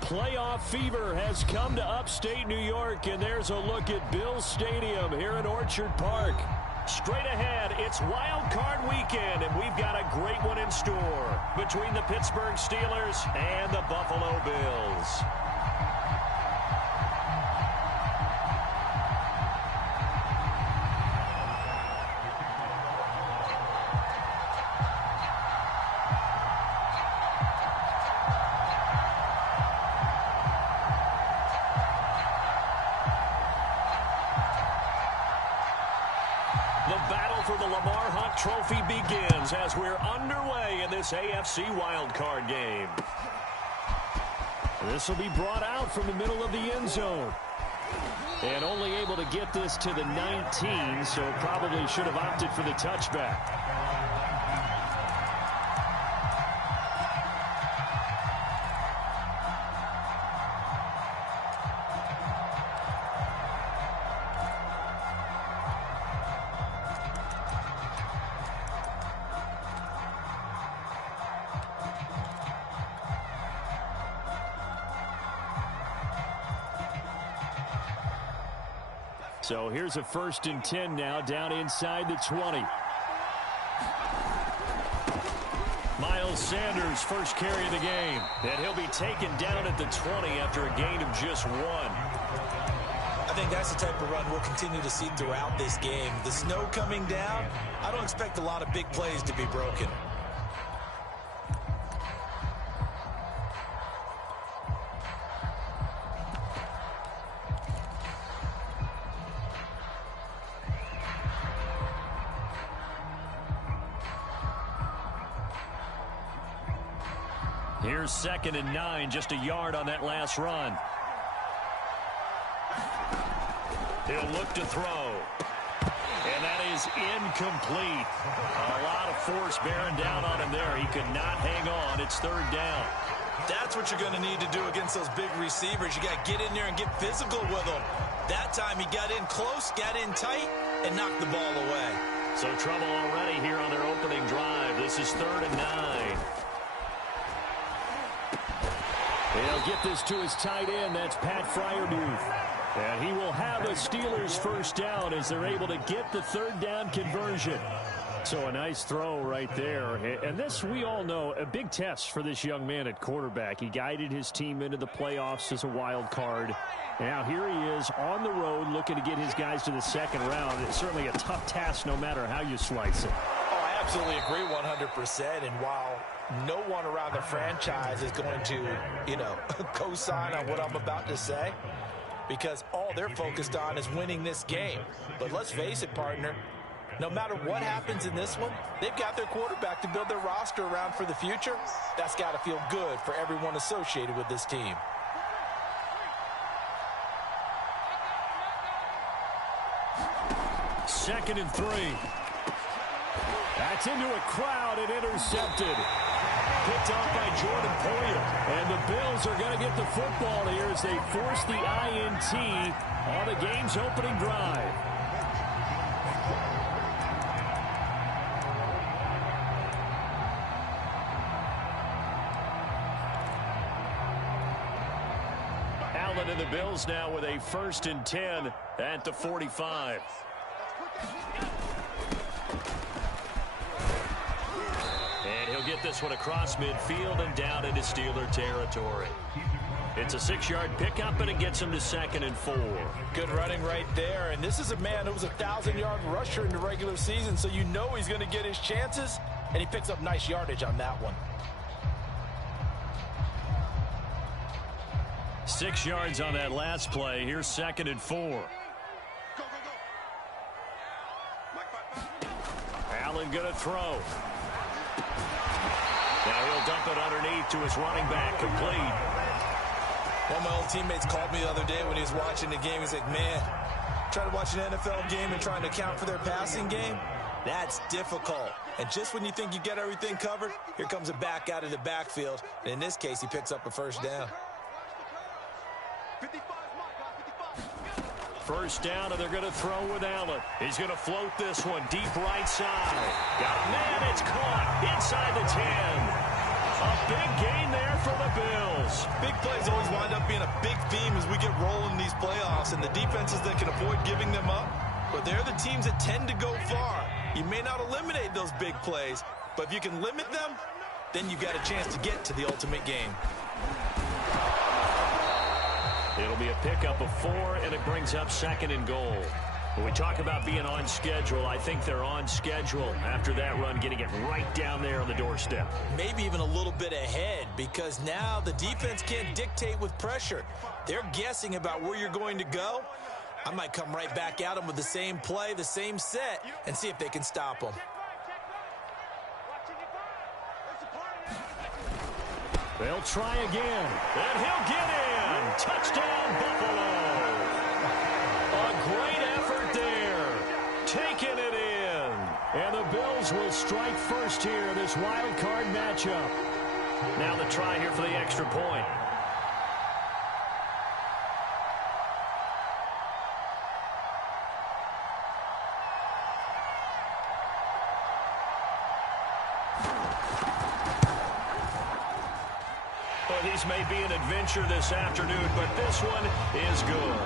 Playoff fever has come to upstate New York, and there's a look at Bills Stadium here in Orchard Park. Straight ahead, it's Wild Card Weekend, and we've got a great one in store between the Pittsburgh Steelers and the Buffalo Bills. Trophy begins as we're underway in this AFC wildcard game. This will be brought out from the middle of the end zone. And only able to get this to the 19, so probably should have opted for the touchback. So here's a 1st and 10 now, down inside the 20. Miles Sanders, first carry of the game. And he'll be taken down at the 20 after a gain of just 1. I think that's the type of run we'll continue to see throughout this game. The snow coming down, I don't expect a lot of big plays to be broken. Here's 2nd and 9, just a yard on that last run. He'll look to throw. And that is incomplete. A lot of force bearing down on him there. He could not hang on. It's 3rd down. That's what you're going to need to do against those big receivers. You got to get in there and get physical with them. That time he got in close, got in tight, and knocked the ball away. So trouble already here on their opening drive. This is 3rd and 9. He'll get this to his tight end. That's Pat Freiermuth. And he will have a Steelers 1st down as they're able to get the 3rd down conversion. So a nice throw right there. And this, we all know, a big test for this young man at quarterback. He guided his team into the playoffs as a wild card. Now here he is on the road looking to get his guys to the 2nd round. It's certainly a tough task no matter how you slice it. Oh, I absolutely agree 100%. And while no one around the franchise is going to, co-sign on what I'm about to say, because all they're focused on is winning this game. But let's face it, partner, no matter what happens in this one, they've got their quarterback to build their roster around for the future. That's got to feel good for everyone associated with this team. Second and 3. That's into a crowd and intercepted. Picked off by Jordan Poyer. And the Bills are going to get the football here as they force the INT on the game's opening drive. Allen and the Bills now with a 1st and 10 at the 45. And he'll get this one across midfield and down into Steeler territory. It's a 6-yard pickup, and it gets him to 2nd and 4. Good running right there. And this is a man who was a 1,000-yard rusher in the regular season, so you know he's going to get his chances, and he picks up nice yardage on that one. 6 yards on that last play. Here's 2nd and 4. Allen going to throw. Now he'll dump it underneath to his running back, complete. One of my old teammates called me the other day when he was watching the game. He's like, man, trying to watch an NFL game and trying to account for their passing game, that's difficult. And just when you think you get everything covered, here comes a back out of the backfield. And in this case, he picks up a 1st down. First down, and they're going to throw with Allen. He's going to float this one deep right side. Got a man, it's caught inside the 10. A big gain there for the Bills. Big plays always wind up being a big theme as we get rolling these playoffs, and the defenses that can avoid giving them up, but they're the teams that tend to go far. You may not eliminate those big plays, but if you can limit them, then you got a chance to get to the ultimate game. It'll be a pickup of 4, and it brings up 2nd and goal. When we talk about being on schedule, I think they're on schedule after that run, getting it right down there on the doorstep. Maybe even a little bit ahead, because now the defense can't dictate with pressure. They're guessing about where you're going to go. I might come right back at them with the same play, the same set, and see if they can stop them. They'll try again, and he'll get in. Touchdown, Buffalo. A great effort there. Taking it in. And the Bills will strike first here in this wild card matchup. Now the try here for the extra point. Well, these may be an adventure this afternoon, but this one is good.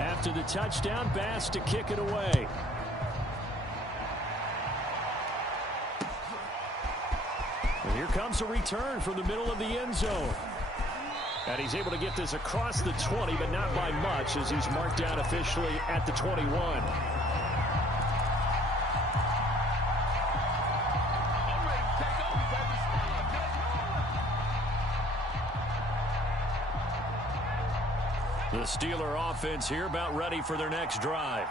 After the touchdown, Bass to kick it away. And here comes a return from the middle of the end zone. And he's able to get this across the 20, but not by much, as he's marked down officially at the 21. The Steeler offense here about ready for their next drive.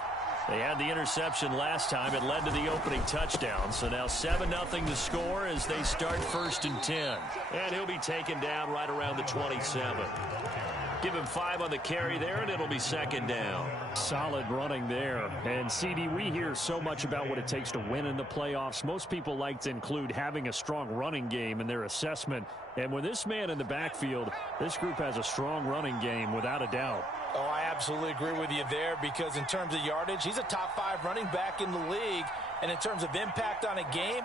They had the interception last time. It led to the opening touchdown. So now 7-0 to score as they start 1st and 10. And he'll be taken down right around the 27. Give him 5 on the carry there, and it'll be 2nd down. Solid running there. And, CD, we hear so much about what it takes to win in the playoffs. Most people like to include having a strong running game in their assessment. And with this man in the backfield, this group has a strong running game without a doubt. Oh, I absolutely agree with you there, because in terms of yardage, he's a top 5 running back in the league. And in terms of impact on a game,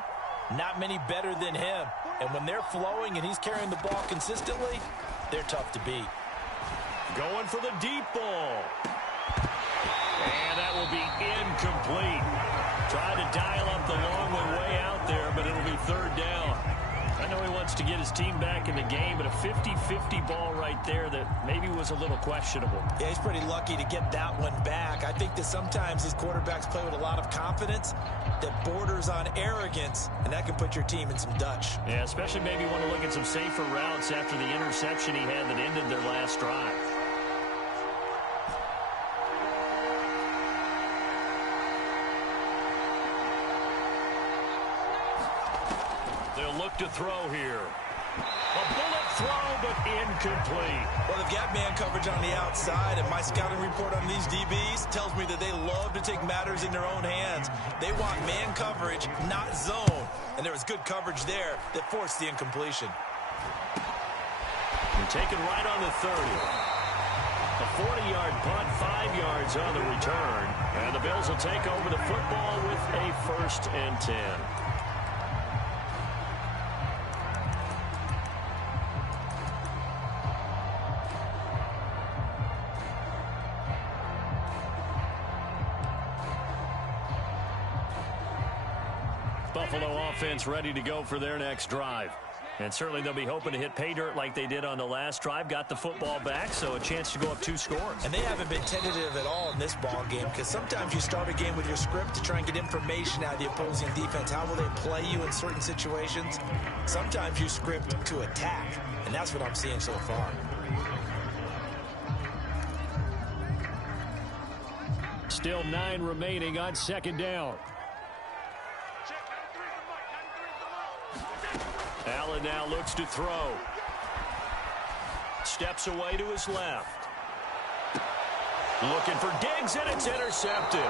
not many better than him. And when they're flowing and he's carrying the ball consistently, they're tough to beat. Going for the deep ball. And that will be incomplete. Tried to dial up the long way out there, but it'll be 3rd down. I know he wants to get his team back in the game, but a 50-50 ball right there that maybe was a little questionable. Yeah, he's pretty lucky to get that one back. I think that sometimes these quarterbacks play with a lot of confidence that borders on arrogance, and that can put your team in some Dutch. Yeah, especially maybe want to look at some safer routes after the interception he had that ended their last drive. Look to throw here. A bullet throw, but incomplete. Well, they've got man coverage on the outside, and my scouting report on these DBs tells me that they love to take matters in their own hands. They want man coverage, not zone. And there was good coverage there that forced the incompletion. And taken right on the 30. A 40-yard punt, 5 yards on the return. And the Bills will take over the football with a 1st and 10. Buffalo offense ready to go for their next drive. And certainly they'll be hoping to hit pay dirt like they did on the last drive. Got the football back, so a chance to go up 2 scores. And they haven't been tentative at all in this ball game, because sometimes you start a game with your script to try and get information out of the opposing defense. How will they play you in certain situations? Sometimes you script to attack, and that's what I'm seeing so far. Still 9 remaining on second down. Allen now looks to throw. Steps away to his left. Looking for Diggs, and it's intercepted.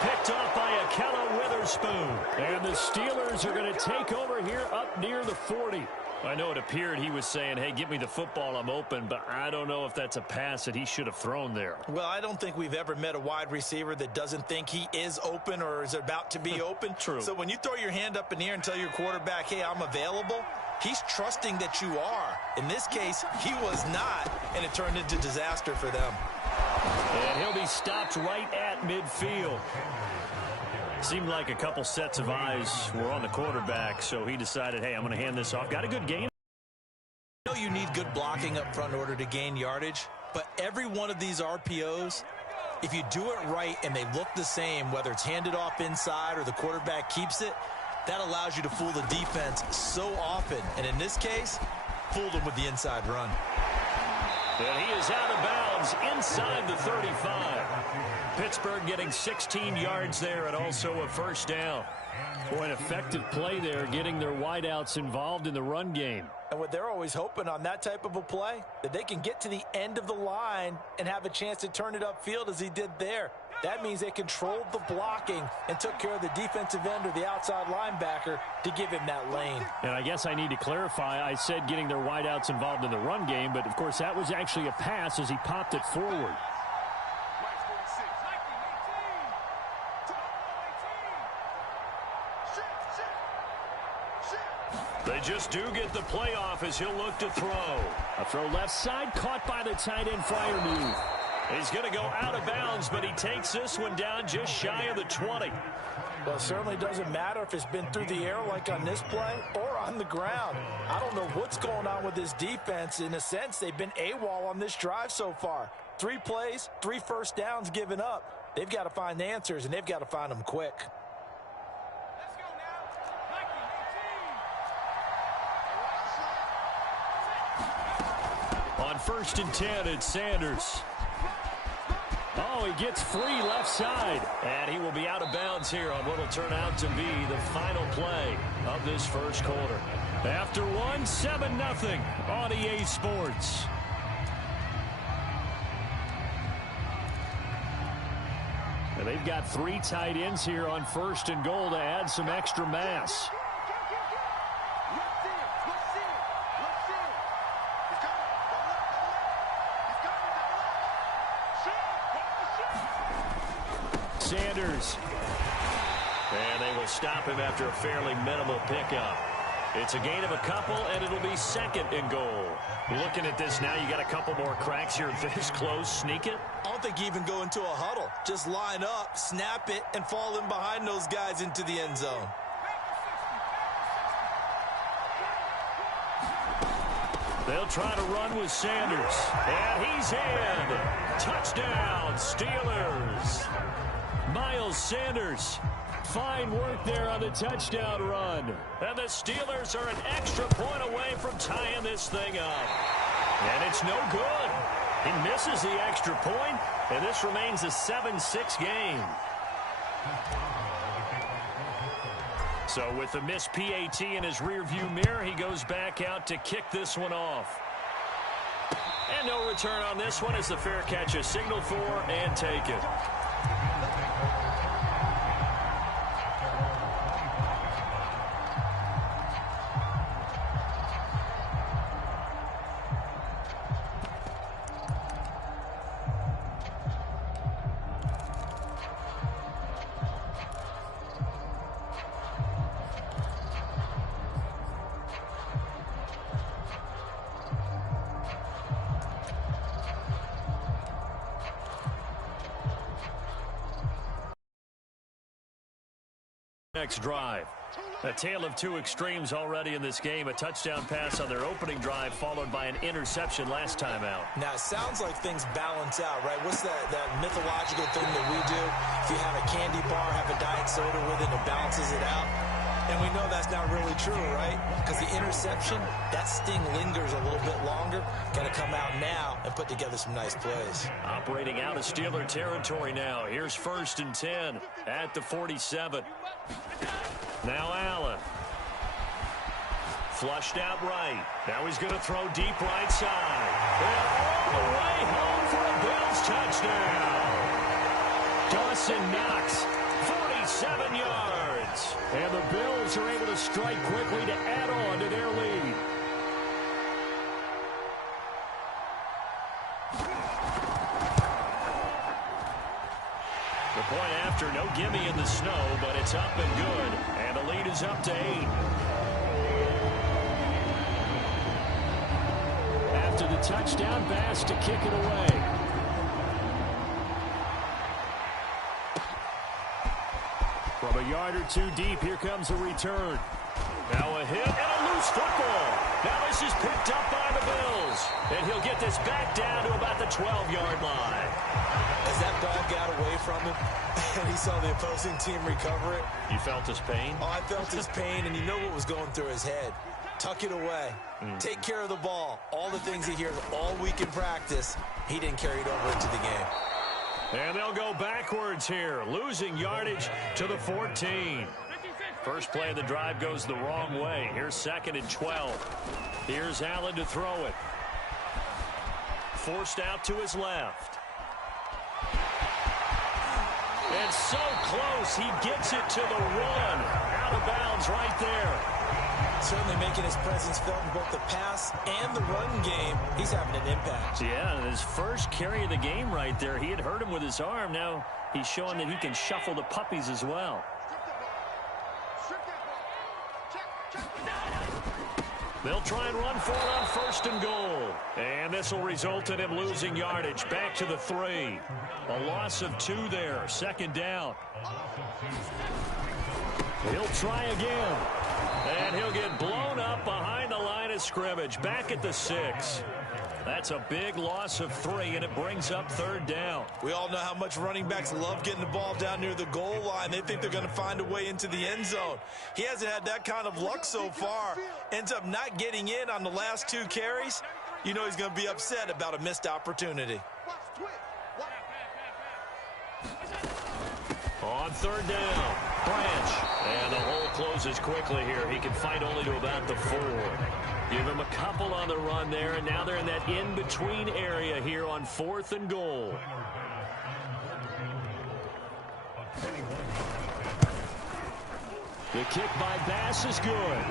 Picked off by Akello Witherspoon. And the Steelers are going to take over here up near the 40. I know it appeared he was saying, hey, give me the football, I'm open, but I don't know if that's a pass that he should have thrown there. Well, I don't think we've ever met a wide receiver that doesn't think he is open or is about to be open. True. So when you throw your hand up in the air and tell your quarterback, hey, I'm available, he's trusting that you are. In this case, he was not, and it turned into disaster for them. And he'll be stopped right at midfield. Seemed like a couple sets of eyes were on the quarterback, so he decided, hey, I'm going to hand this off. Got a good game. I know you need good blocking up front in order to gain yardage, but every one of these RPOs, if you do it right and they look the same, whether it's handed off inside or the quarterback keeps it, that allows you to fool the defense so often. And in this case, fooled them with the inside run. And he is out of bounds inside the 35. Pittsburgh getting 16 yards there and also a first down. Boy, an effective play there, getting their wideouts involved in the run game. And what they're always hoping on that type of a play, that they can get to the end of the line and have a chance to turn it upfield as he did there. That means they controlled the blocking and took care of the defensive end or the outside linebacker to give him that lane. And I guess I need to clarify, I said getting their wideouts involved in the run game, but of course that was actually a pass as he popped it forward. They just do get the playoff as he'll look to throw. A throw left side, caught by the tight end Freiermuth. He's going to go out of bounds, but he takes this one down just shy of the 20. Well, it certainly doesn't matter if it's been through the air like on this play or on the ground. I don't know what's going on with this defense. In a sense, they've been AWOL on this drive so far. 3 plays, 3 first downs given up. They've got to find answers, and they've got to find them quick. On 1st and 10, it's Sanders. Oh, he gets free left side. And he will be out of bounds here on what will turn out to be the final play of this first quarter. After one, 7-0 on EA Sports. And they've got 3 tight ends here on 1st and goal to add some extra mass. Sanders. And they will stop him after a fairly minimal pickup. It's a gain of a couple, and it'll be 2nd and goal. Looking at this now, you got a couple more cracks here this close. Sneak it? I don't think you even go into a huddle. Just line up, snap it, and fall in behind those guys into the end zone. They'll try to run with Sanders. And he's in. Touchdown, Steelers. Miles Sanders. Fine work there on the touchdown run. And the Steelers are an extra point away from tying this thing up. And it's no good. He misses the extra point, and this remains a 7-6 game. So with the missed PAT in his rearview mirror, he goes back out to kick this one off. And no return on this one as the fair catch is signaled for and taken. Next drive. A tale of 2 extremes already in this game. A touchdown pass on their opening drive followed by an interception last time out. Now, it sounds like things balance out, right? What's that mythological thing that we do? If you have a candy bar, have a diet soda with it, it balances it out. And we know that's not really true, right? Because the interception, that sting lingers a little bit longer. Got to come out now and put together some nice plays. Operating out of Steeler territory now. Here's 1st and 10 at the 47. Now Allen. Flushed out right. Now he's going to throw deep right side. And all the way home for a Bills touchdown. Dawson Knox, 47 yards. And the Bills are able to strike quickly to add on to their lead. The point after, no gimme in the snow, but it's up and good. And the lead is up to 8. After the touchdown, Bass to kick it away. From a yard or two deep, here comes a return. Now a hit and a loose football. Now this is picked up by the Bills. And he'll get this back down to about the 12-yard line. As that ball got away from him and he saw the opposing team recover it. You felt his pain? Oh, I felt his pain, and you know what was going through his head. Tuck it away. Take care of the ball. All the things he hears all week in practice, he didn't carry it over into the game. And they'll go backwards here, losing yardage to the 14. First play of the drive goes the wrong way. Here's 2nd and 12. Here's Allen to throw it. Forced out to his left. And so close, he gets it to the run. Out of bounds right there. Certainly making his presence felt in both the pass and the run game. He's having an impact. Yeah, his first carry of the game right there. He had hurt him with his arm. Now he's showing that he can shuffle the puppies as well. They'll try and run for it on 1st and goal. And this will result in him losing yardage. Back to the 3. A loss of 2 there. 2nd down. He'll try again. And he'll get blown up behind the line of scrimmage. Back at the 6. That's a big loss of 3, and it brings up 3rd down. We all know how much running backs love getting the ball down near the goal line. They think they're going to find a way into the end zone. He hasn't had that kind of luck so far. Ends up not getting in on the last 2 carries. You know he's going to be upset about a missed opportunity. On 3rd down, Branch. And the hole closes quickly here. He can fight only to about the 4. Give him a couple on the run there, and now they're in that in-between area here on 4th and goal. The kick by Bass is good.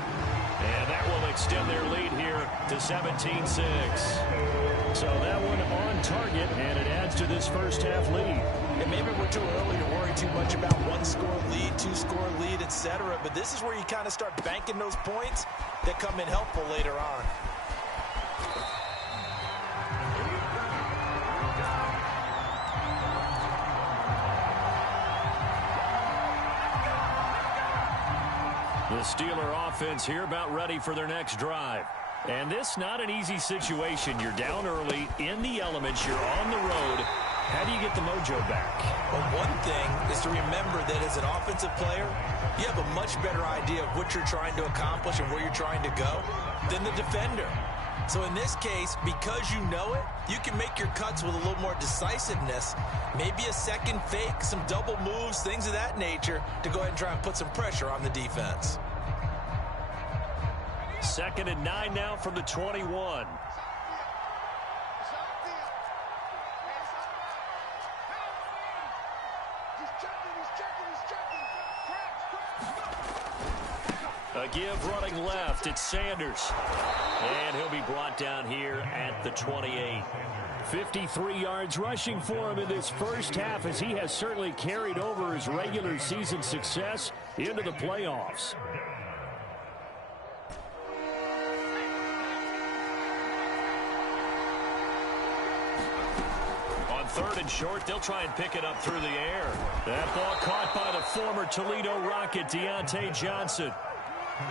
And that will extend their lead here to 17-6. So that one on target, and it adds to this first half lead. And maybe we're too early to worry too much about 1-score lead, 2-score lead, etc. But this is where you kind of start banking those points that come in helpful later on. The Steeler offense here about ready for their next drive. And this not an easy situation. You're down early, in the elements, you're on the road. How do you get the mojo back? Well, one thing is to remember that as an offensive player, you have a much better idea of what you're trying to accomplish and where you're trying to go than the defender. So in this case, because you know it, you can make your cuts with a little more decisiveness, maybe a second fake, some double moves, things of that nature, to go ahead and try and put some pressure on the defense. 2nd and 9 now from the 21. A give running left. It's Sanders. And he'll be brought down here at the 28. 53 yards rushing for him in this first half, as he has certainly carried over his regular season success into the playoffs. On 3rd and short, they'll try and pick it up through the air. That ball caught by the former Toledo Rocket, Deontay Johnson.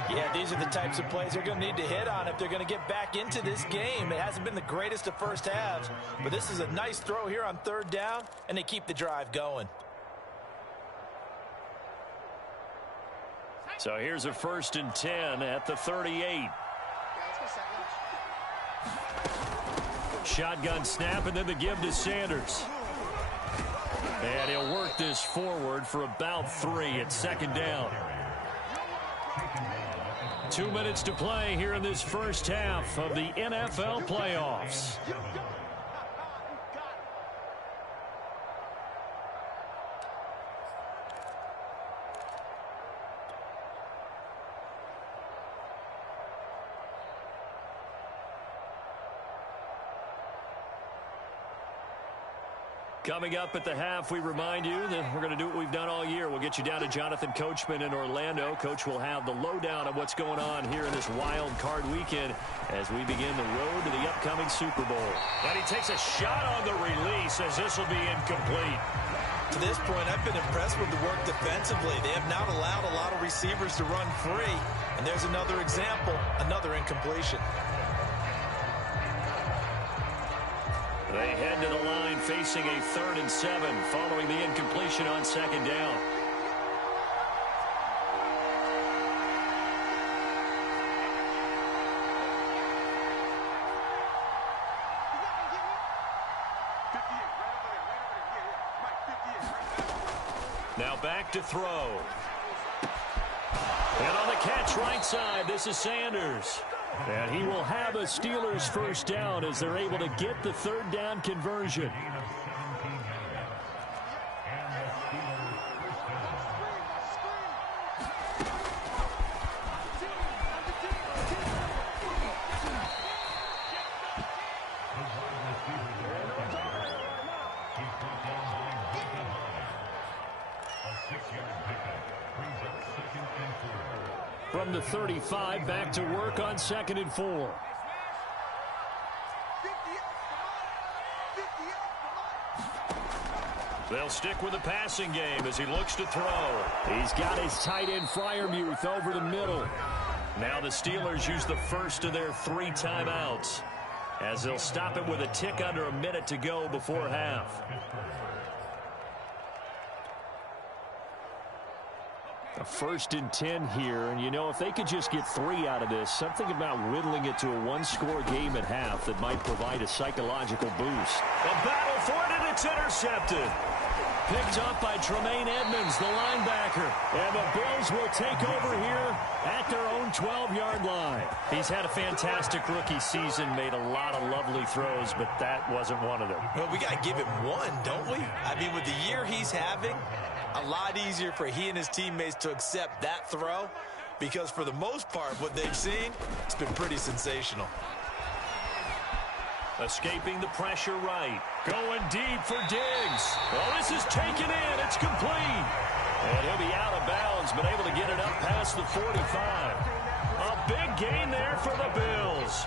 Yeah, these are the types of plays they're going to need to hit on if they're going to get back into this game. It hasn't been the greatest of first halves, but this is a nice throw here on 3rd down, and they keep the drive going. So here's a 1st and 10 at the 38. Shotgun snap, and then the give to Sanders. And he'll work this forward for about 3 at 2nd down. 2 minutes to play here in this first half of the NFL playoffs. Coming up at the half, we remind you that we're going to do what we've done all year. We'll get you down to Jonathan Coachman in Orlando. Coach will have the lowdown of what's going on here in this wild card weekend as we begin the road to the upcoming Super Bowl. And he takes a shot on the release as this will be incomplete. To this point, I've been impressed with the work defensively. They have not allowed a lot of receivers to run free. And there's another example, another incompletion. They head to the line facing a 3rd and 7 following the incompletion on 2nd down. Now back to throw. And on the catch right side, this is Sanders. And he will have a Steelers 1st down as they're able to get the 3rd down conversion. From the 35, back to work on 2nd and 4. They'll stick with the passing game as he looks to throw. He's got his tight end Freiermuth over the middle. Now the Steelers use the first of their 3 timeouts as they'll stop it with a tick under a minute to go before half. A 1st and 10 here, and you know, if they could just get 3 out of this, something about whittling it to a 1-score game at half that might provide a psychological boost. A battle for it, and it's intercepted. Picked up by Tremaine Edmonds, the linebacker. And the Bills will take over here at their own 12-yard line. He's had a fantastic rookie season, made a lot of lovely throws, but that wasn't one of them. Well, we got to give him one, don't we? I mean, with the year he's having, a lot easier for he and his teammates to accept that throw because for the most part, what they've seen, it's been pretty sensational. Escaping the pressure right. Going deep for Diggs. Well, this is taken in. It's complete. And he'll be out of bounds, but able to get it up past the 45. A big gain there for the Bills.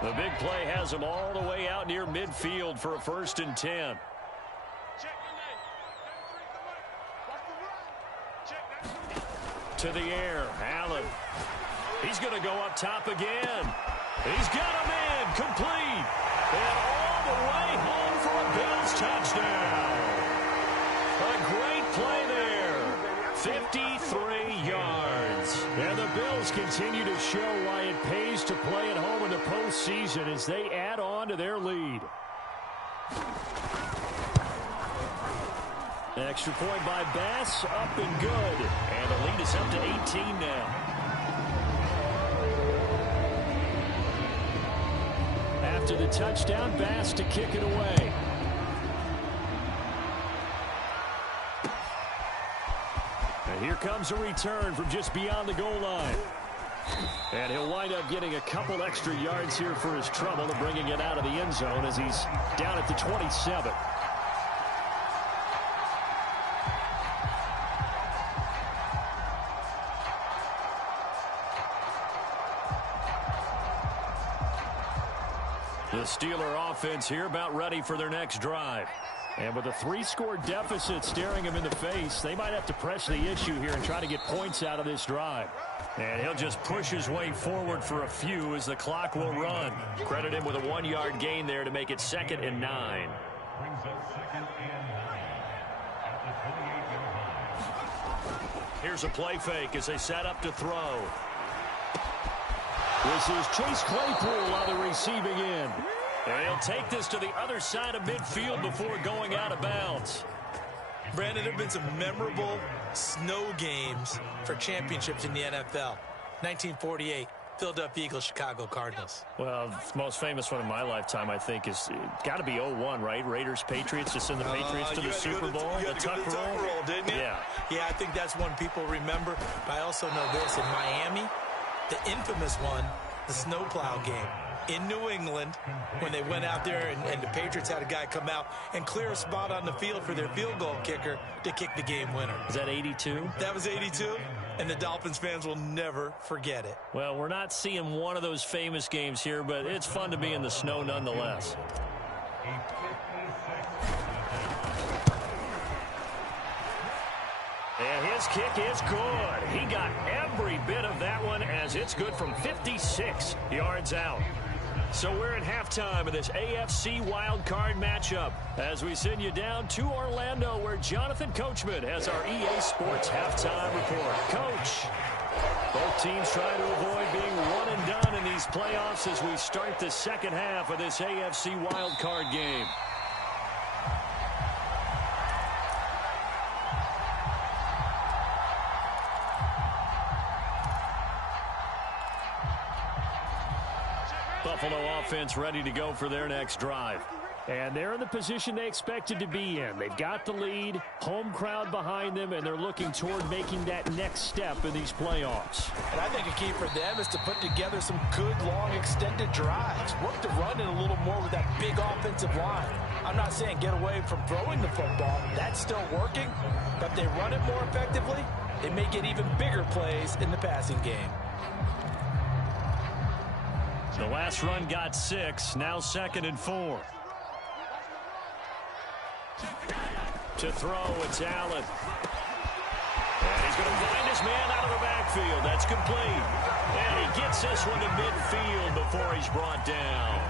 The big play has him all the way out near midfield for a 1st and 10. To the air, Allen. He's going to go up top again. He's got him in, complete. And all the way home for a Bills touchdown. A great play there. 53 yards. And the Bills continue to show why it pays to play at home in the postseason as they add on to their lead. Extra point by Bass, up and good. And the lead is up to 18 now. After the touchdown, Bass to kick it away. And here comes a return from just beyond the goal line. And he'll wind up getting a couple extra yards here for his trouble and bringing it out of the end zone as he's down at the 27. The Steeler offense here about ready for their next drive. And with a 3-score deficit staring him in the face, they might have to press the issue here and try to get points out of this drive. And he'll just push his way forward for a few as the clock will run. Credit him with a 1-yard gain there to make it 2nd and 9. Here's a play fake as they set up to throw. This is Chase Claypool on the receiving end. And he'll take this to the other side of midfield before going out of bounds. Brandon, there have been some memorable snow games for championships in the NFL. 1948, Philadelphia Eagles, Chicago Cardinals. Well, the most famous one in my lifetime, I think, is got to be 0-1, right? Raiders, Patriots, to send the Patriots to the Super Bowl. The tuck roll, didn't you? Yeah, I think that's one people remember. But I also know this. In Miami, the infamous one, the snowplow game. In New England, when they went out there and the Patriots had a guy come out and clear a spot on the field for their field goal kicker to kick the game winner. Is that 82? That was 82, and the Dolphins fans will never forget it. Well, we're not seeing one of those famous games here, but it's fun to be in the snow nonetheless. And his kick is good. He got every bit of that one as it's good from 56 yards out. So we're at halftime of this AFC wildcard matchup as we send you down to Orlando where Jonathan Coachman has our EA Sports halftime report. Coach, both teams trying to avoid being one and done in these playoffs as we start the second half of this AFC wildcard game. Buffalo offense ready to go for their next drive. And they're in the position they expected to be in. They've got the lead, home crowd behind them, and they're looking toward making that next step in these playoffs. And I think a key for them is to put together some good, long, extended drives. Work the run in a little more with that big offensive line. I'm not saying get away from throwing the football. That's still working. But if they run it more effectively, they may get even bigger plays in the passing game. The last run got 6, now 2nd and 4. To throw, it's Allen. And he's going to find his man out of the backfield. That's complete. And he gets this one to midfield before he's brought down.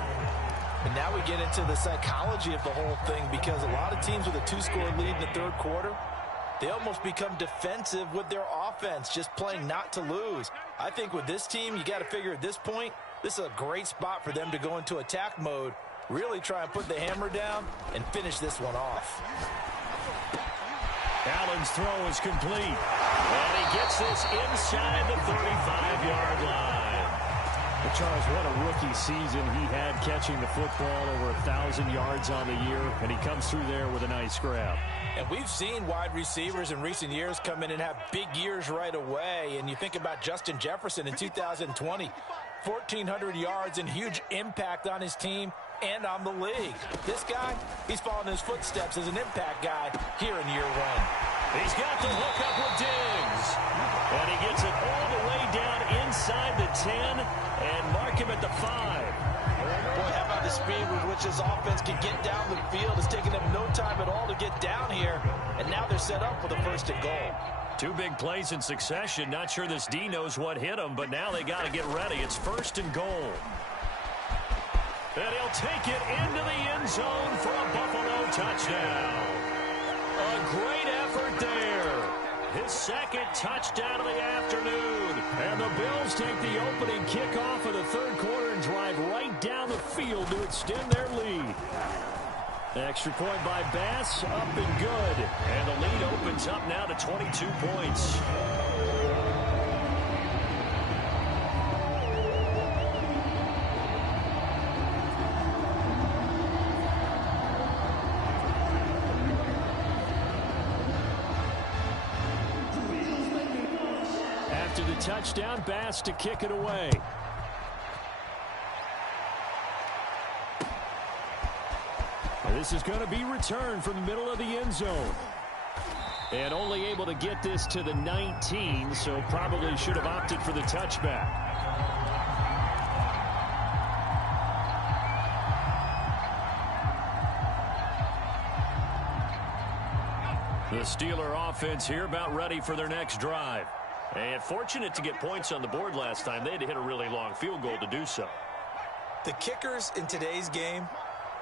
And now we get into the psychology of the whole thing because a lot of teams with a 2-score lead in the third quarter, they almost become defensive with their offense, just playing not to lose. I think with this team, you got to figure at this point, this is a great spot for them to go into attack mode, really try and put the hammer down and finish this one off. Allen's throw is complete. And he gets this inside the 35-yard line. Well, Charles, what a rookie season he had catching the football, over 1,000 yards on the year, and he comes through there with a nice grab. And we've seen wide receivers in recent years come in and have big years right away. And you think about Justin Jefferson in 2020, 1,400 yards and huge impact on his team and on the league. This guy, he's following his footsteps as an impact guy here in year 1. He's got the hook up with Diggs. And he gets it all the way down inside the 10 and mark him at the 5. Boy, how about the speed with which this offense can get down the field? It's taken them no time at all to get down here. And now they're set up with a 1st and goal. 2 big plays in succession. Not sure this D knows what hit him, but now they got to get ready. It's 1st and goal. And he'll take it into the end zone for a Buffalo touchdown. A great effort there. His 2nd touchdown of the afternoon. And the Bills take the opening kickoff of the third quarter and drive right down the field to extend their lead. Extra point by Bass, up and good. And the lead opens up now to 22 points. After the touchdown, Bass to kick it away. This is going to be returned from the middle of the end zone. And only able to get this to the 19, so probably should have opted for the touchback. The Steeler offense here about ready for their next drive. And fortunate to get points on the board last time. They had to hit a really long field goal to do so. The kickers in today's game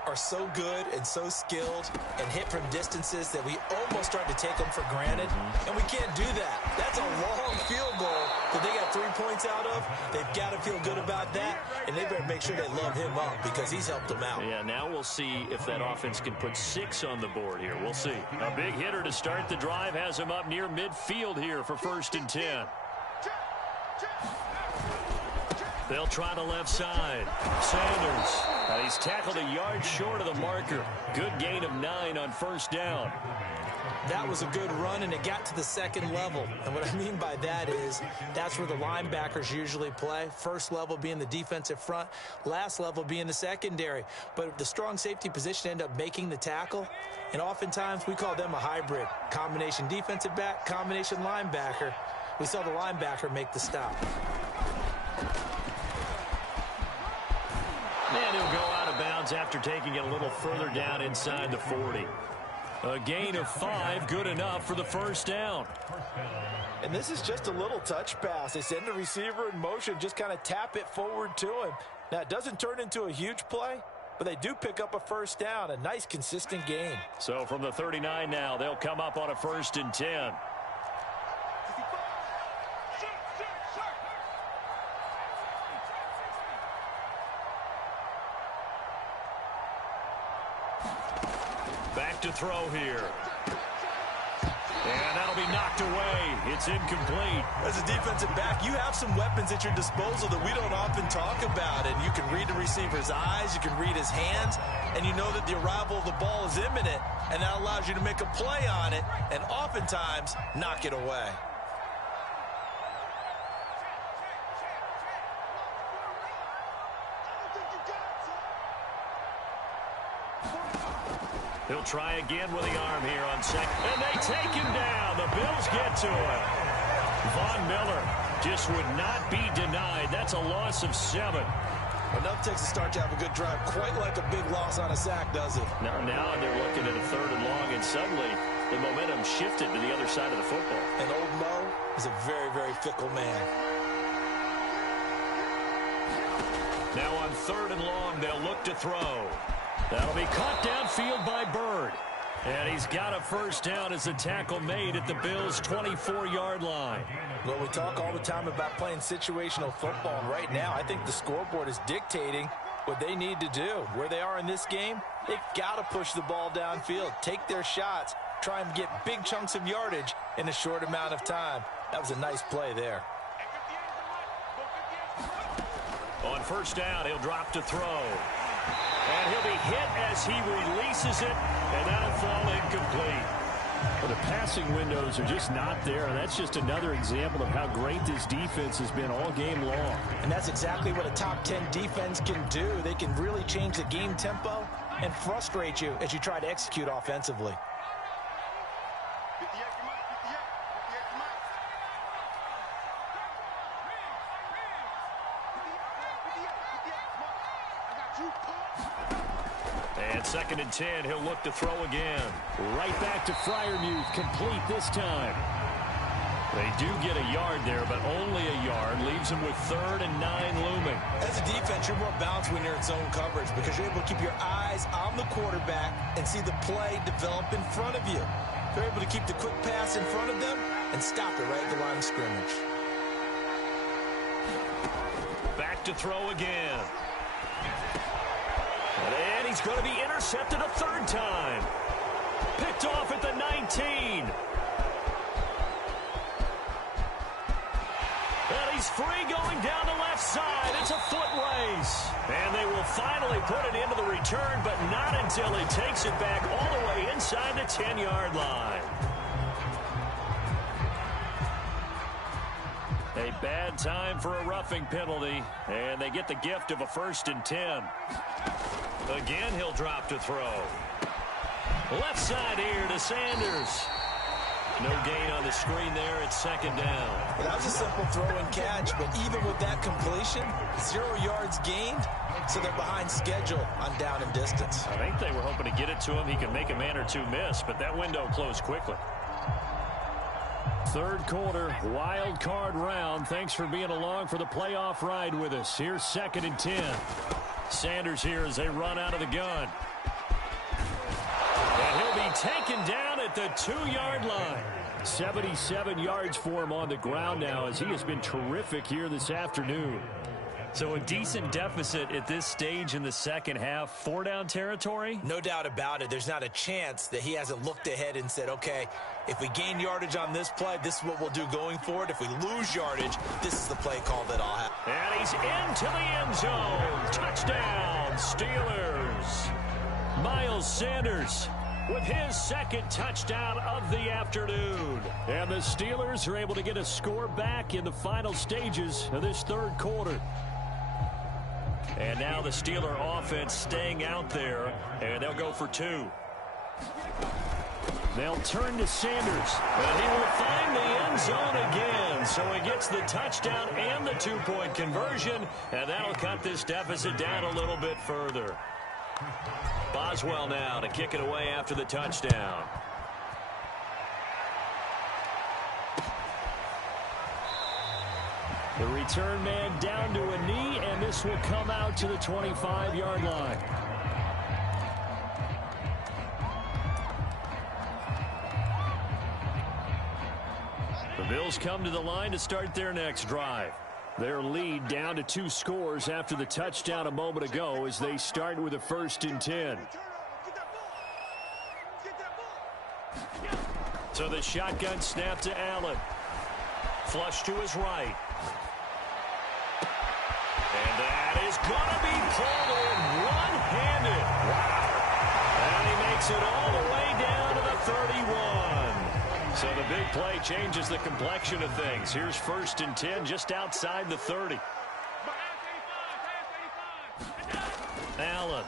are so good and so skilled and hit from distances that we almost start to take them for granted, and we can't do that. That's a long field goal that they got 3 points out of. They've got to feel good about that, and they better make sure they love him up because he's helped them out. Yeah, now we'll see if that offense can put 6 on the board here. We'll see. A big hitter to start the drive has him up near midfield here for 1st and 10. They'll try the left side. Sanders. He's tackled a yard short of the marker. Good gain of 9 on 1st down. That was a good run, and it got to the 2nd level. And what I mean by that is that's where the linebackers usually play. 1st level being the defensive front, last level being the secondary. But the strong safety position ended up making the tackle, and oftentimes we call them a hybrid. Combination defensive back, combination linebacker. We saw the linebacker make the stop. And he'll go out of bounds after taking it a little further down inside the 40. A gain of 5, good enough for the 1st down. And this is just a little touch pass. They send the receiver in motion, just kind of tap it forward to him. Now, it doesn't turn into a huge play, but they do pick up a 1st down, a nice, consistent gain. So from the 39 now, they'll come up on a 1st and 10. Back to throw here. And that'll be knocked away. It's incomplete. As a defensive back, you have some weapons at your disposal that we don't often talk about. And you can read the receiver's eyes, you can read his hands, and you know that the arrival of the ball is imminent, and that allows you to make a play on it and oftentimes knock it away. He'll try again with the arm here on 2nd. And they take him down. The Bills get to him. Von Miller just would not be denied. That's a loss of 7. Enough takes a start to have a good drive. Quite like a big loss on a sack, does it? Now they're looking at a 3rd and long, and suddenly the momentum shifted to the other side of the football. And old Mo is a very, very fickle man. Now on 3rd and long, they'll look to throw. That'll be caught downfield by Bird. And he's got a 1st down as the tackle made at the Bills' 24-yard line. Well, we talk all the time about playing situational football. And right now, I think the scoreboard is dictating what they need to do. Where they are in this game, they've got to push the ball downfield, take their shots, try and get big chunks of yardage in a short amount of time. That was a nice play there. On 1st down, he'll drop to throw. And he'll be hit as he releases it, and that'll fall incomplete. Well, the passing windows are just not there. That's just another example of how great this defense has been all game long. And that's exactly what a top 10 defense can do. They can really change the game tempo and frustrate you as you try to execute offensively. And 2nd and 10, he'll look to throw again. Right back to Freiermuth, complete this time. They do get a yard there, but only a yard. Leaves them with 3rd and 9 looming. As a defense, you're more balanced when you're in zone coverage because you're able to keep your eyes on the quarterback and see the play develop in front of you. They're able to keep the quick pass in front of them and stop it right at the line of scrimmage. Back to throw again. And he's going to be intercepted a 3rd time. Picked off at the 19. And he's free going down the left side. It's a foot race. And they will finally put it into the return, but not until he takes it back all the way inside the 10-yard line. A bad time for a roughing penalty, and they get the gift of a 1st and 10. Again, he'll drop to throw. Left side here to Sanders. No gain on the screen there. It's 2nd down. Well, that was a simple throw and catch, but even with that completion, 0 yards gained, so they're behind schedule on down and distance. I think they were hoping to get it to him. He could make a man or two miss, but that window closed quickly. Third quarter, wild card round. Thanks for being along for the playoff ride with us. Here's 2nd and 10. Sanders here as they run out of the gun. And he'll be taken down at the 2-yard line. 77 yards for him on the ground now as he has been terrific here this afternoon. So a decent deficit at this stage in the second half. 4-down territory? No doubt about it. There's not a chance that he hasn't looked ahead and said, okay, if we gain yardage on this play, this is what we'll do going forward. If we lose yardage, this is the play call that I'll have. And he's into the end zone. Touchdown, Steelers. Miles Sanders with his 2nd touchdown of the afternoon. And the Steelers are able to get a score back in the final stages of this third quarter. And now the Steeler offense staying out there, and they'll go for 2. They'll turn to Sanders, and he will find the end zone again. So he gets the touchdown and the 2-point conversion, and that'll cut this deficit down a little bit further. Boswell now to kick it away after the touchdown. The return man down to a knee, and this will come out to the 25-yard line. The Bills come to the line to start their next drive. Their lead down to 2 scores after the touchdown a moment ago as they start with a 1st and 10. So the shotgun snap to Allen. Flush to his right. And that is going to be pulled in one-handed. Wow. And he makes it all the way down to the 31. So the big play changes the complexion of things. Here's 1st and 10 just outside the 30. Allen.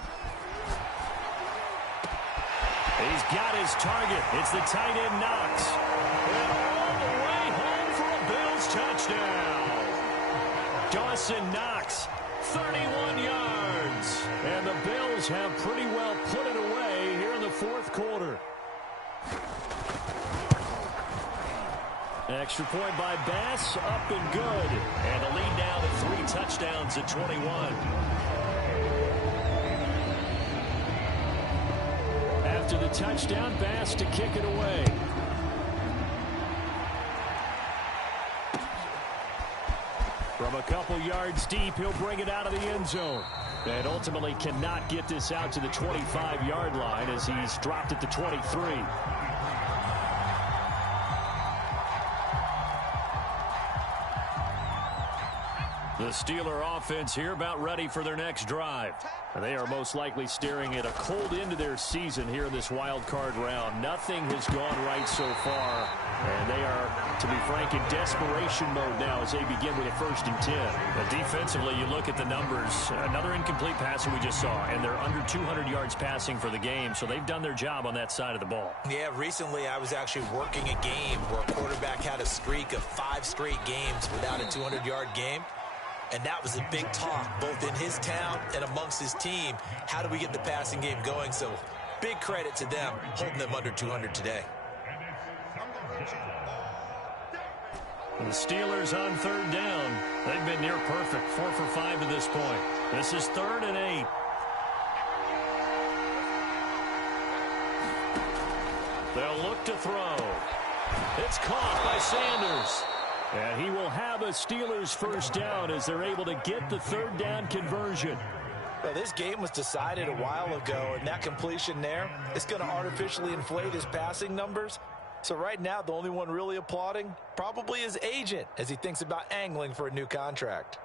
He's got his target. It's the tight end Knox. And all the way home for a Bills touchdown. Dawson Knox, 31 yards. And the Bills have pretty well put it away here in the 4th quarter. Extra point by Bass, up and good. And the lead now to 3 touchdowns at 21. After the touchdown, Bass to kick it away. From a couple yards deep, he'll bring it out of the end zone. And ultimately cannot get this out to the 25-yard line as he's dropped at the 23. The Steeler offense here about ready for their next drive. And they are most likely staring at a cold end to their season here in this wild card round. Nothing has gone right so far. And they are, to be frank, in desperation mode now as they begin with a 1st and 10. But defensively, you look at the numbers. Another incomplete passer we just saw. And they're under 200 yards passing for the game. So they've done their job on that side of the ball. Yeah, recently I was actually working a game where a quarterback had a streak of 5 straight games without a 200-yard game. And that was a big talk, both in his town and amongst his team. How do we get the passing game going? So big credit to them, holding them under 200 today. The Steelers on 3rd down. They've been near perfect, 4 for 5 to this point. This is 3rd and 8. They'll look to throw. It's caught by Sanders. And he will have a Steelers 1st down as they're able to get the 3rd down conversion. Well, this game was decided a while ago, and that completion there is going to artificially inflate his passing numbers. So right now, the only one really applauding probably his agent as he thinks about angling for a new contract.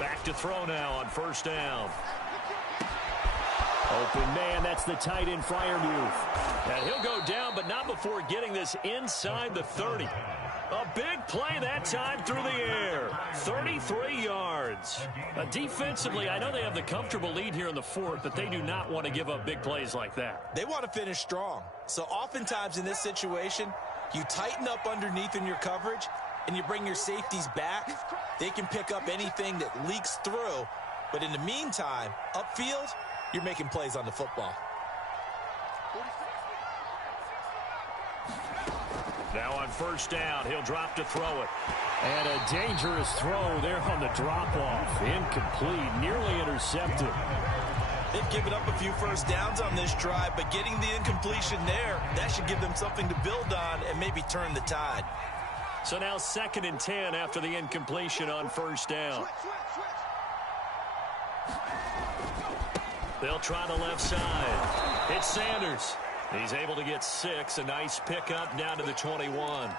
Back to throw now on 1st down. Open man, that's the tight end Freiermuth. And he'll go down, but not before getting this inside the 30. A big play that time through the air. 33 yards. Defensively, I know they have the comfortable lead here in the 4th, but they do not want to give up big plays like that. They want to finish strong. So oftentimes in this situation, you tighten up underneath in your coverage, and you bring your safeties back. They can pick up anything that leaks through But in the meantime, upfield, you're making plays on the football. Now on first down, he'll drop to throw it. And a dangerous throw there on the drop-off. Incomplete, nearly intercepted. They've given up a few first downs on this drive, but getting the incompletion there, that should give them something to build on and maybe turn the tide. So now 2nd and 10 after the incompletion on first down. They'll try the left side. It's Sanders. He's able to get 6. A nice pickup down to the 21.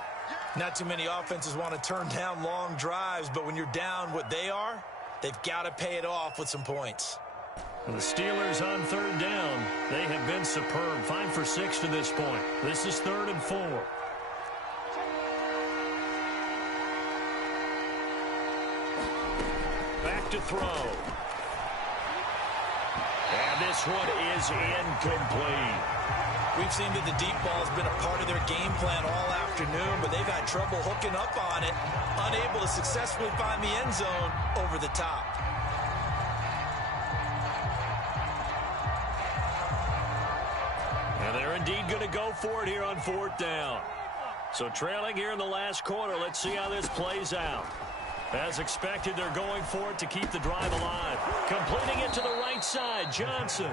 Not too many offenses want to turn down long drives, but when you're down what they are, they've got to pay it off with some points. The Steelers on 3rd down. They have been superb. 5 for 6 to this point. This is 3rd and 4. Back to throw. And this one is incomplete. We've seen that the deep ball has been a part of their game plan all afternoon, but they've had trouble hooking up on it, unable to successfully find the end zone over the top. And they're indeed going to go for it here on 4th down. So trailing here in the last quarter, let's see how this plays out. As expected, they're going for it to keep the drive alive. Completing it to the right side, Johnson.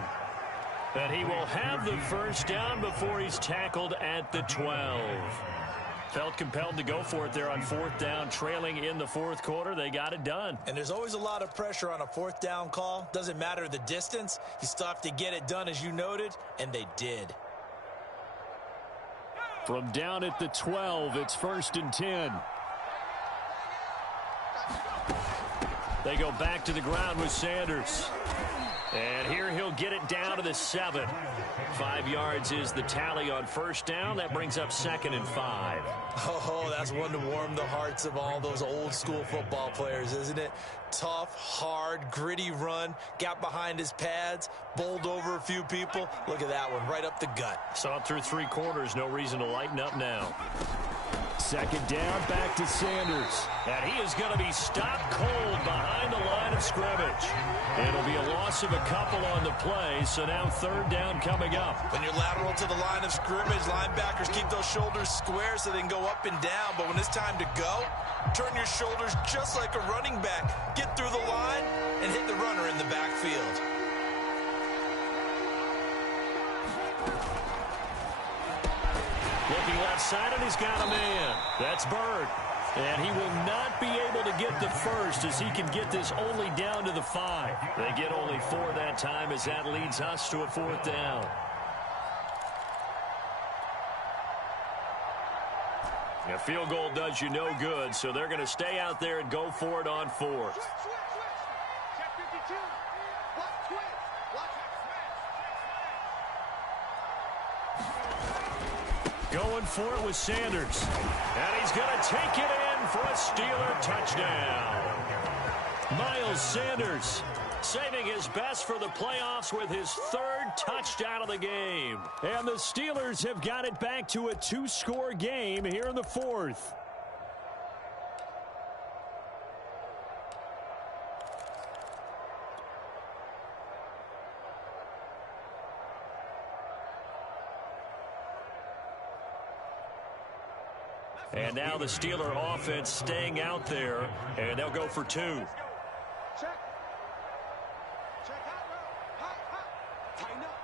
And he will have the first down before he's tackled at the 12. Felt compelled to go for it there on 4th down, trailing in the 4th quarter. They got it done. And there's always a lot of pressure on a 4th down call. Doesn't matter the distance. You still have to get it done, as you noted, and they did. From down at the 12, it's 1st and 10. They go back to the ground with Sanders. And here he'll get it down to the 7. 5 yards is the tally on first down. That brings up 2nd and 5. Oh, that's one to warm the hearts of all those old school football players, isn't it? Tough, hard, gritty run. Got behind his pads, bowled over a few people. Look at that one, right up the gut. Saw it through 3 quarters. No reason to lighten up now. 2nd down, back to Sanders. And he is going to be stopped cold behind the line of scrimmage. It'll be a loss of a couple on the play, so now 3rd down coming up. When you're lateral to the line of scrimmage, linebackers keep those shoulders square so they can go up and down. But when it's time to go, turn your shoulders just like a running back. Get through the line and hit the runner in the backfield. Looking left side, and he's got a man. That's Bird. And he will not be able to get the first as he can get this only down to the 5. They get only 4 that time as that leads us to a 4th down. A field goal does you no good, so they're going to stay out there and go for it on 4th. Going for it with Sanders. And he's going to take it in for a Steeler touchdown. Miles Sanders saving his best for the playoffs with his 3rd touchdown of the game. And the Steelers have got it back to a 2-score game here in the 4th. And now the Steeler offense staying out there, and they'll go for 2. Check. Check out. Tighten up.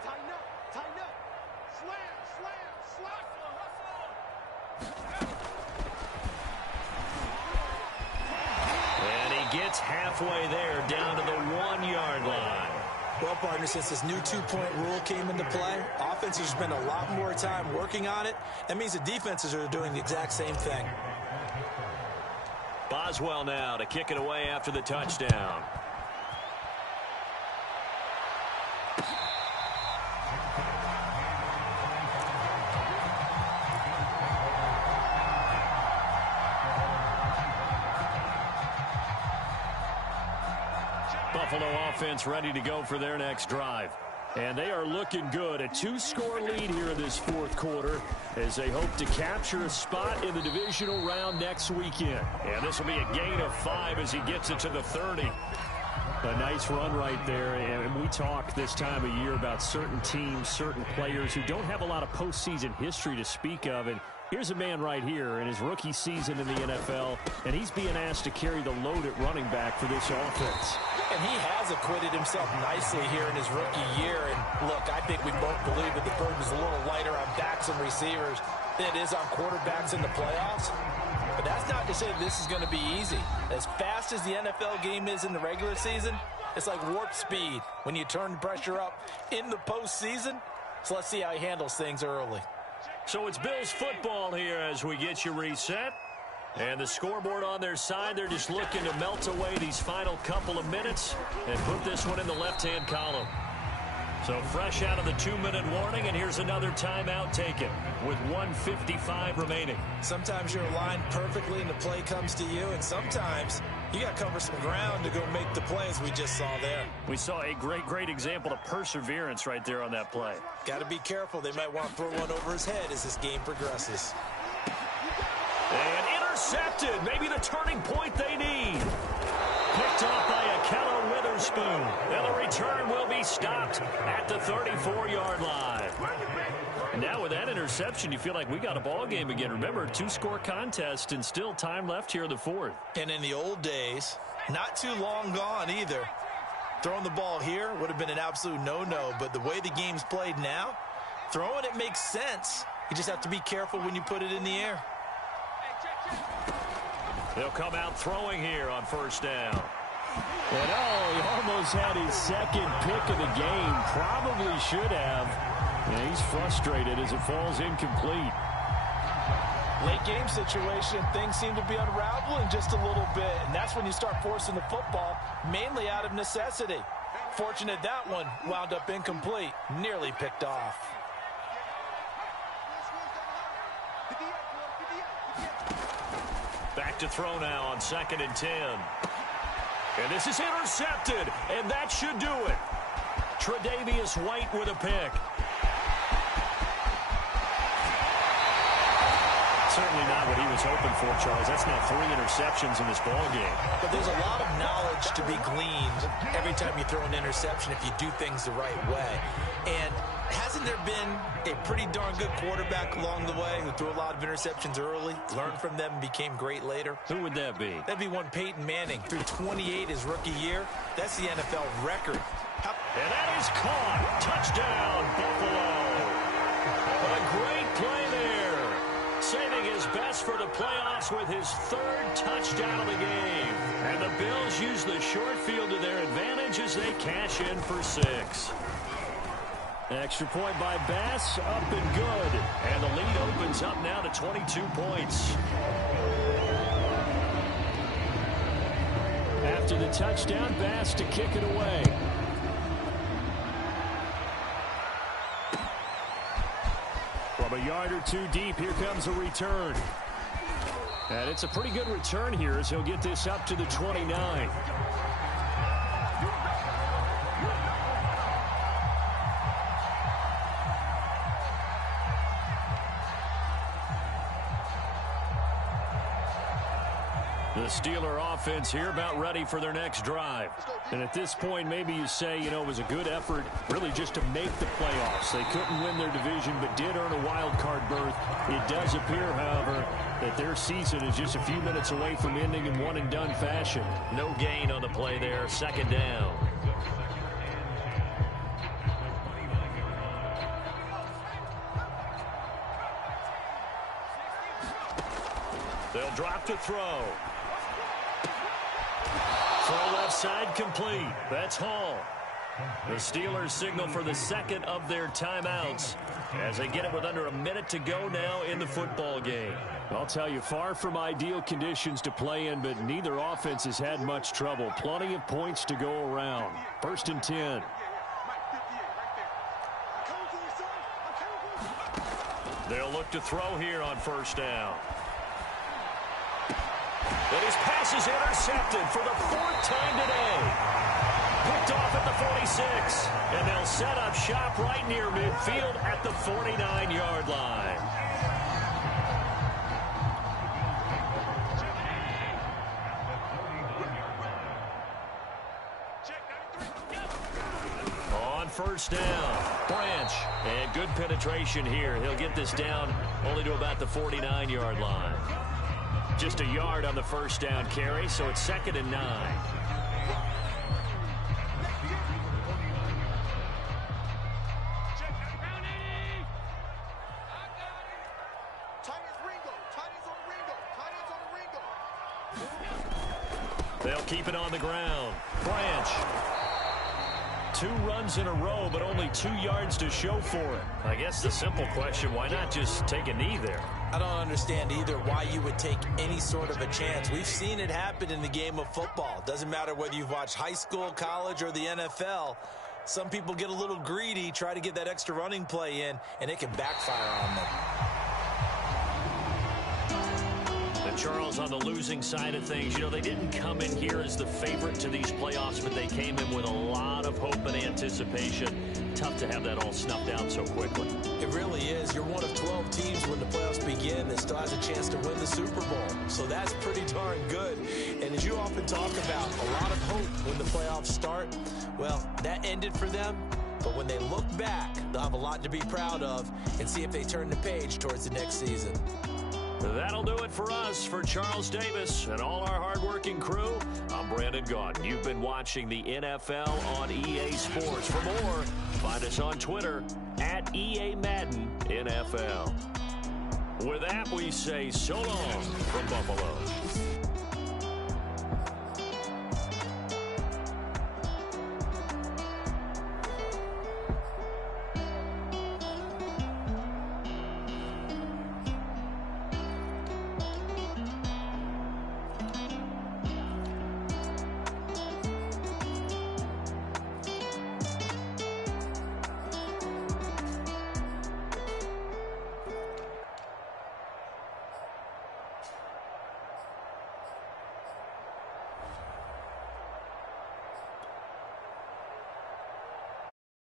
Slam. And he gets halfway there down to the 1-yard line. Well, partner, since this new 2-point rule came into play, offenses spend a lot more time working on it. That means the defenses are doing the exact same thing. Boswell now to kick it away after the touchdown. Buffalo offense ready to go for their next drive. And they are looking good. A 2-score lead here in this 4th quarter as they hope to capture a spot in the divisional round next weekend. And this will be a gain of 5 as he gets it to the 30. A nice run right there, and we talk this time of year about certain teams, certain players who don't have a lot of postseason history to speak of, and here's a man right here in his rookie season in the NFL, and he's being asked to carry the load at running back for this offense. And he has acquitted himself nicely here in his rookie year, and look, I think we both believe that the burden is a little lighter on backs and receivers than it is on quarterbacks in the playoffs. But that's not to say this is going to be easy. As fast as the NFL game is in the regular season, it's like warp speed when you turn the pressure up in the postseason. So let's see how he handles things early. So it's Bills football here as we get you reset. And the scoreboard on their side, they're just looking to melt away these final couple of minutes and put this one in the left-hand column. So fresh out of the 2-minute warning, and here's another timeout taken with 1:55 remaining. Sometimes you're aligned perfectly and the play comes to you, and sometimes you got to cover some ground to go make the play, as we just saw there. We saw a great example of perseverance right there on that play. Got to be careful. They might want to throw one over his head as this game progresses. And intercepted. Maybe the turning point they need. Picked off by Akello Witherspoon. And the return will be stopped at the 34-yard line. And now with that interception, you feel like we got a ball game again. Remember, 2-score contest and still time left here in the fourth. And in the old days, not too long gone either, throwing the ball here would have been an absolute no-no. But the way the game's played now, throwing it makes sense. You just have to be careful when you put it in the air. They'll come out throwing here on first down. And he almost had his second pick of the game. Probably should have. And he's frustrated as it falls incomplete. Late game situation, things seem to be unraveling just a little bit. And that's when you start forcing the football, mainly out of necessity. Fortunate that one wound up incomplete, nearly picked off. Back to throw now on 2nd and 10. And this is intercepted, and that should do it. Tre'Davious White with a pick. Certainly not what he was hoping for, Charles. That's now 3 interceptions in this ball game. But there's a lot of knowledge to be gleaned every time you throw an interception if you do things the right way. And hasn't there been a pretty darn good quarterback along the way who threw a lot of interceptions early, learned from them, and became great later? Who would that be? That'd be one Peyton Manning. Threw 28 his rookie year. That's the NFL record. And that is caught. Touchdown, Buffalo. A great play there. Saving his best for the playoffs with his 3rd touchdown of the game. And the Bills use the short field to their advantage as they cash in for 6. Extra point by Bass, up and good. And the lead opens up now to 22 points. After the touchdown, Bass to kick it away. From a yard or 2 deep, here comes a return. And it's a pretty good return here as he'll get this up to the 29. The Steeler offense here about ready for their next drive. And at this point, maybe you say, it was a good effort really just to make the playoffs. They couldn't win their division but did earn a wild card berth. It does appear, however, that their season is just a few minutes away from ending in one-and-done fashion. No gain on the play there, 2nd down. They'll drop to throw. Throw left side complete. That's Hall. The Steelers signal for the 2nd of their timeouts as they get it with under a minute to go now in the football game. I'll tell you, far from ideal conditions to play in, but neither offense has had much trouble. Plenty of points to go around. 1st and 10. They'll look to throw here on 1st down. But his pass is intercepted for the 4th time today. Picked off at the 46. And they'll set up shop right near midfield at the 49-yard line. first down. Branch. And good penetration here. He'll get this down only to about the 49-yard line. Just a yard on the first down carry, so it's 2nd and 9. They'll keep it on the ground. Branch. 2 runs in a row, but only 2 yards to show for it. I guess the simple question, why not just take a knee there? I don't understand either why you would take any sort of a chance. We've seen it happen in the game of football. Doesn't matter whether you've watched high school, college, or the NFL. Some people get a little greedy, try to get that extra running play in, and it can backfire on them. Charles, on the losing side of things, you know, they didn't come in here as the favorite to these playoffs, but they came in with a lot of hope and anticipation. Tough to have that all snuffed out so quickly. It really is. You're one of 12 teams when the playoffs begin that still has a chance to win the Super Bowl. So that's pretty darn good. And as you often talk about, a lot of hope when the playoffs start. Well, that ended for them. But when they look back, they'll have a lot to be proud of and see if they turn the page towards the next season. That'll do it for us. For Charles Davis and all our hardworking crew, I'm Brandon Gaudin. You've been watching the NFL on EA Sports. For more, find us on Twitter at EA Madden NFL. With that, we say so long from Buffalo.